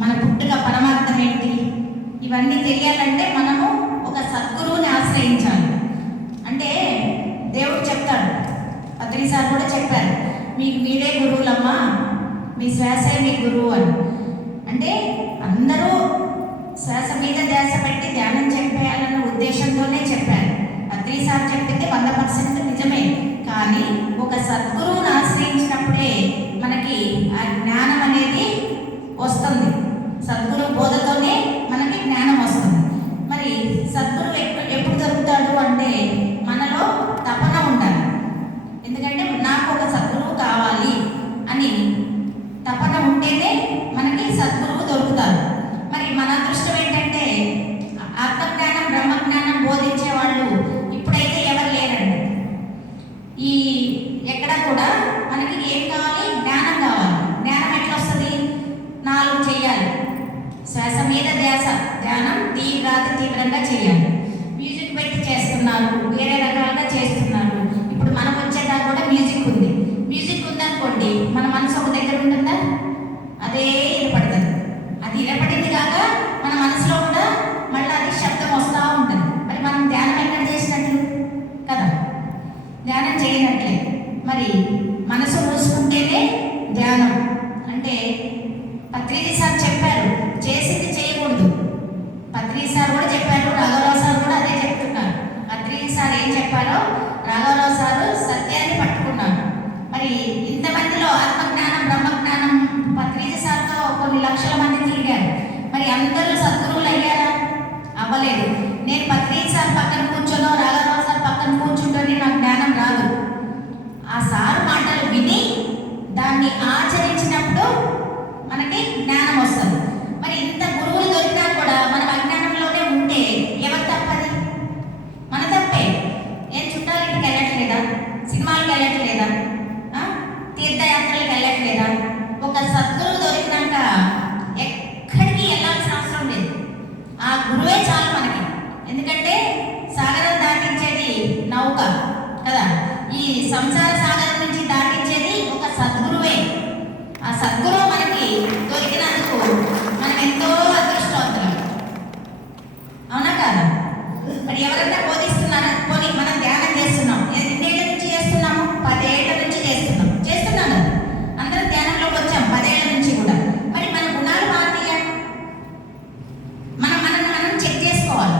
మన పుట్టుక పరమార్థం ఏంటి, ఇవన్నీ తెలియాలంటే మనము ఒక సద్గురువుని ఆశ్రయించాలి. అంటే దేవుడు చెప్తాడు, పత్రిసార్ కూడా చెప్పారు, మీకు మీరే గురువులమ్మా, మీ శ్వాసే మీ గురువు అని. అంటే అందరూ శ్వాస మీద ధ్యాస పెట్టి ధ్యానం చెప్పేయాలన్న ఉద్దేశంతోనే చెప్పారు. పత్రిసార్ చెప్పింది 100% నిజమే. కానీ ఒక సద్గురువుని ఆశ్రయించినప్పుడే మనకి ఆ జ్ఞానం అనేది వస్తుంది. సద్గురు బోధతోనే మనకి జ్ఞానం వస్తుంది. మరి సద్గురువు ఎప్పుడు దొరుకుతాడు అంటే మనలో తపన ఉండాలి. ఎందుకంటే నాకు ఒక సద్గురువు కావాలి అని తపన ఉంటేనే మనకి సద్గురువు దొరుకుతారు. మరి మన అదృష్టం ఏంటంటే ఆత్మజ్ఞానం బ్రహ్మజ్ఞానం బోధించే వాళ్ళు ఇప్పుడైతే ఎవరు లేరండి. ఈ ఎక్కడ కూడా మనకి ఏం కావాలి? జ్ఞానం కావాలి. జ్ఞానం ఎట్లా వస్తుంది? 4 చేయాలి. శ్వాస మీద ధ్యాస, ధ్యానం తీవ్రంగా చేయాలి. మ్యూజిక్ పెట్టి చేస్తున్నారు, వేరే రకాలుగా చేస్తున్నారు. ఇప్పుడు మనం వచ్చేదా కూడా మ్యూజిక్ ఉంది. మ్యూజిక్ ఉందనుకోండి, మన మనసు ఒక దగ్గర ఉంటుందా? అదే వినపడుతుంది. అది వినపడింది కాక మన మనసులో కూడా మళ్ళీ అది శబ్దం వస్తూ ఉంటుంది. మరి మనం ధ్యానం ఎక్కడ చేసినట్లు కదా, ధ్యానం చేయనట్లే. మరి మనసు మూసుకుంటేనే ధ్యానం. అంటే పత్రిసార్ చెప్పారు, చేసింది చేయకూడదు. పత్రిసార్ కూడా చెప్పారు, రాఘవరావు సార్ కూడా అదే చెప్తున్నారు. పత్రిసార్ ఏం చెప్పారో రాఘవరావు సారు సత్యాన్ని పట్టుకున్నారు. మరి ఇంతమందిలో ఆత్మజ్ఞానం బ్రహ్మజ్ఞానం పత్రిసార్తో కొన్ని లక్షల మంది తిరిగారు. మరి అందరూ సద్గురువులు అయ్యారా? అవ్వలేదు. నేను పత్రిసార్ పక్కన కూర్చోనో రాఘవరావు సార్ పక్కన కూర్చుంటేనే నాకు జ్ఞానం రాదు. ఆ సార్ మాటలు విని దాన్ని ఆచరించినప్పుడు మనకి జ్ఞానం వస్తుంది. మరి ఇంత గురువులు దొరికినా కూడా మనం అజ్ఞానంలోనే ఉంటే ఎవరు తప్పది? మన తప్పే. ఏం చుట్టాలింటికి వెళ్ళట్లేదా? సినిమాలకు వెళ్ళట్లేదా? తీర్థయాత్రలకు వెళ్ళట్లేదా? ఒక సద్గురువు దొరికినాక ఎక్కడికి వెళ్ళాల్సిన అవసరం లేదు. ఆ గురువే చాలు మనకి. ఎందుకంటే సాగరం దాటించేది నౌక కదా, ఈ సంసార సాగరం నుంచి దాటించేది ఒక సద్గురువే. ఆ సద్గురువు మనకి దొరికినందుకు మనం ఎంతో అదృష్టవంతులం. అవునా కాదా? మరి ఎవరైనా బోధిస్తున్నారా? పోనీ మనం ధ్యానం చేస్తున్నాం, ఎన్నేళ్ల నుంచి చేస్తున్నాము? 10 ఏళ్ల నుంచి చేస్తున్నాం కదా. అందరం ధ్యానంలోకి వచ్చాం 10 ఏళ్ల నుంచి కూడా. మరి మన గుణాలు మారినాయా? మనం చెక్ చేసుకోవాలి.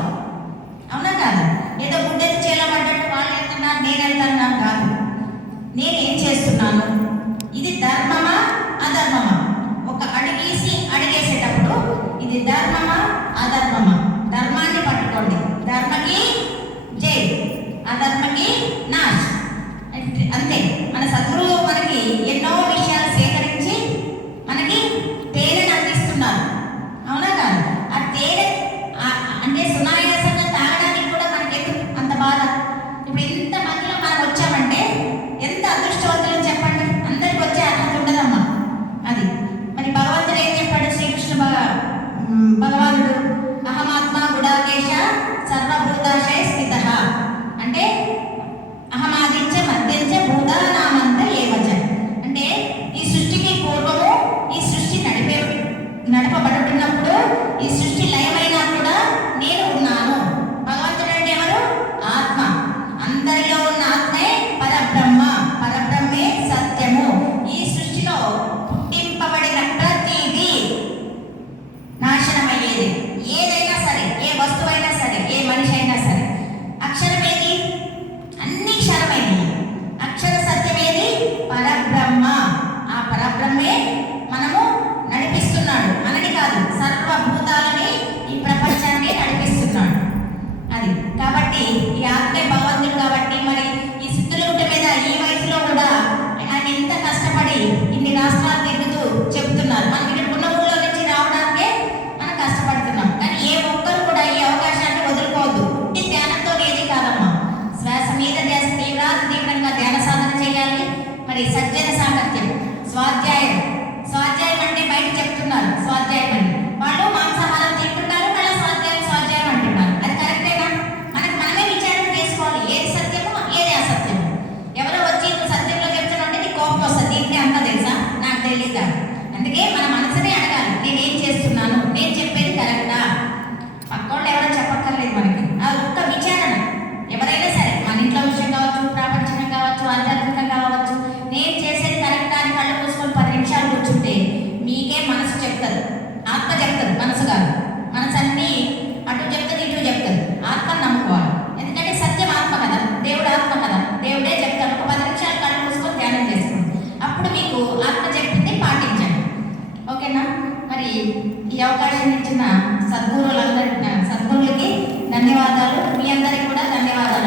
అవునా కాదా? ఏదో గుడ్డెత్తి చేలబడ్డట్టు వాళ్ళు వెళ్తున్నారు, నేను వెళ్తున్నాను కాదు. నేనేం చేస్తున్నాను? ఇది ధర్మమా అధర్మమా? ఒక అడిగేసి అడిగేసేటప్పుడు ఇది ధర్మమా అధర్మమా? ధర్మాన్ని పట్టుకోండి. ధర్మకి జై, అధర్మకి నాశ్. అంతే. మన సద్గురువు మనకి ఎన్నో విషయాలు సేకరించి మనకి తేనెను అందిస్తున్నారు. అవునా కాదు? ఆ తేనె అంటే సునాయాసంగా తాగడానికి కూడా మనకి అంత బాధ. ఇప్పుడు ఇంత మందిలో మనం వచ్చామంటే ఎంత అదృష్టవంతులు చెప్పండి. అందరికి వచ్చే అర్హత ఉండదమ్మా. అది మరి భగవంతుడు ఏం చెప్పాడు? శ్రీకృష్ణ భగవానుడు అహమాత్మ గుడాకేశ సర్వభూతాశయ స్థిత అంటే అహమాదిత్య మధ్యంచ భూతానామంత ఏవచ. అంటే ఈ సృష్టికి పూర్వము ఈ సృష్టి నడపబడుతున్నప్పుడు ఈ సృష్టి లయమైనా కూడా నేను ఉన్నాను. భగవంతుడు అంటే ఎవరు? ఆత్మ. అందరిలో ఉన్న ఆత్మే పరబ్రహ్మ. పరబ్రహ్మే సత్యము. ఈ సృష్టిలో పుట్టింపబడిన ప్రతిదీ నాశనమయ్యేది. ఏదైనా సరే, ఏ వస్తువైనా సరే, ఏ మనిషి అయినా సరే. అక్షరమేది? అన్ని క్షరమైనవి. అక్షర సత్యమేది? పరబ్రహ్మ. ఆ పరబ్రహ్మే మనము నడిపిస్తున్నాడు. మనని కాదు, సర్వభూతాలని ఈ ప్రపంచాన్ని నడిపిస్తున్నాడు. అది కాబట్టి ఈ ఆత్మే భగవంతుడు. కాబట్టి మరి ఈ సిద్ధులుంట మీద ఈ వయసులో కూడా ఆయన ఎంత కష్టపడి ఇన్ని రాష్ట్రాలు తిరుగుతూ చెబుతున్నారు. మనకి ఇక్కడ ఉన్న ఊళ్ళో నుంచి రావడానికే మనం కష్టపడుతున్నాం. కానీ ఏ ఒక్కరు కూడా ఈ అవకాశాన్ని వదులుకోవద్దు. పుట్టి ధ్యానంతో ఏది కాదమ్మా. శ్వాస మీద ధ్యాస తీవ్రంగా ధ్యాన సాధన చేయాలి. మరి సజ్జన సామర్థ్యం, స్వాధ్యాయం. స్వాధ్యాయం అంటే బయట చెప్తున్నారు స్వాధ్యాయం అని. వాళ్ళు మాంసాహారం తింటున్నారు, మళ్ళీ స్వాధ్యాయం అంటున్నారు. అది కరెక్టేనా? మనమే విచారణ చేసుకోవాలి. ఏది సత్యము, ఏది అసత్యము. ఎవరో వచ్చి నువ్వు సత్యంలో చెప్తున్నావు అంటే నీ కోపం వస్తుంది. దీంట్లో అంతా తెలుసా? నాకు తెలియదు. అందుకే మన మనసునే అడగాలి, నేనేం చేయడానికి ఈ అవకాశం ఇచ్చిన సద్గురువులకి ధన్యవాదాలు. మీ అందరికీ కూడా ధన్యవాదాలు.